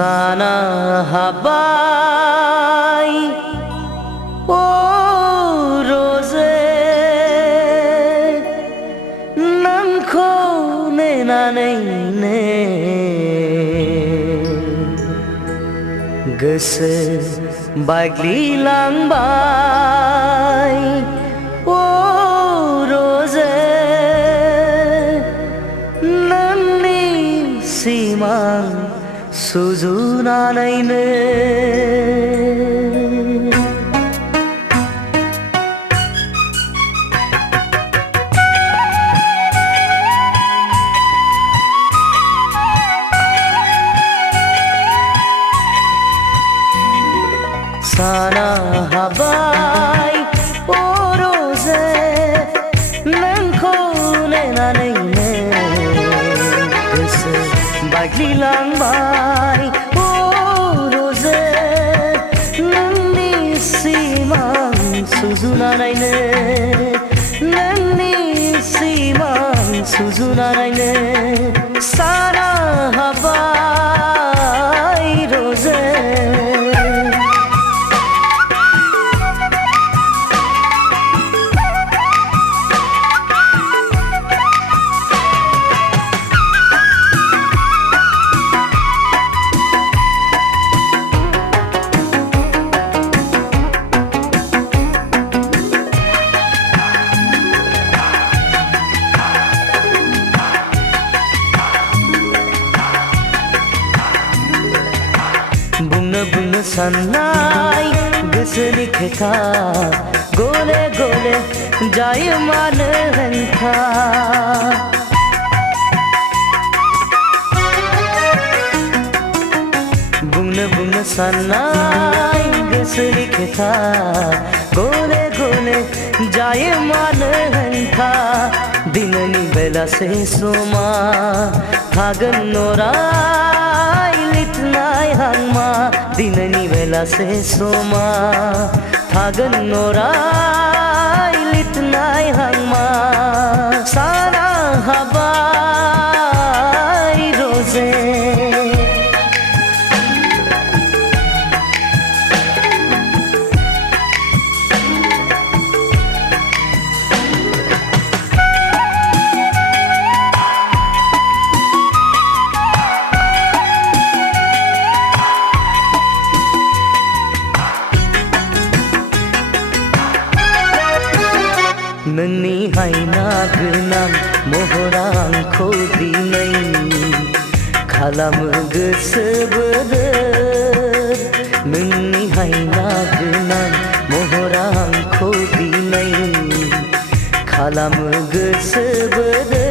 Sana habai o rose nam kho ne na ne goso bagli langbai o rose namni simang sujunalayne Sana habai o rose nangko nena nene goso bagli langbai o rose nangni simang sujunalayne nangni simang sujunalayne Sana habai rose Bunuh sanai geseni kheta gole gole jai man hentha Bunuh sanai geseni kheta gole gole jai man hentha dinani bela se soma thagan norai litnai hangma dinani bela se soma thagan norai litnai hangma Sana habai rose Nani haina gunam mohorang khodinai khalam goso boder Nani haina gunam mohorang khodinai khalam goso boder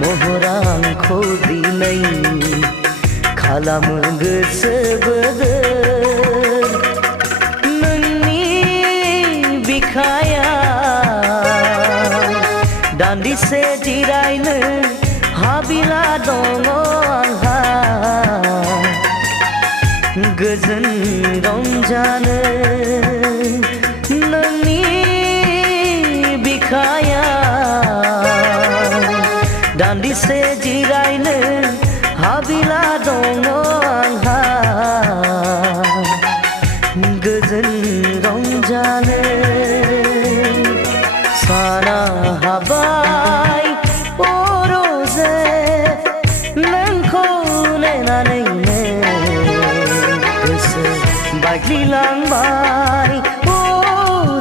mohorang khodinai khalam goso boder nani bikhaya dandi se jiraine habila dongo angha gojon rongjano nani bikhaya Dandi se jiraine habila dongo angha gojon rongjano Sana habai o rose nangko nena nene goso bagli langbai o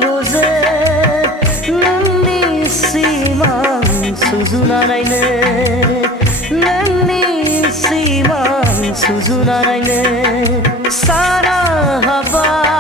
rose nangni simang sujunalayne nangni simang sujunalayne Sana habai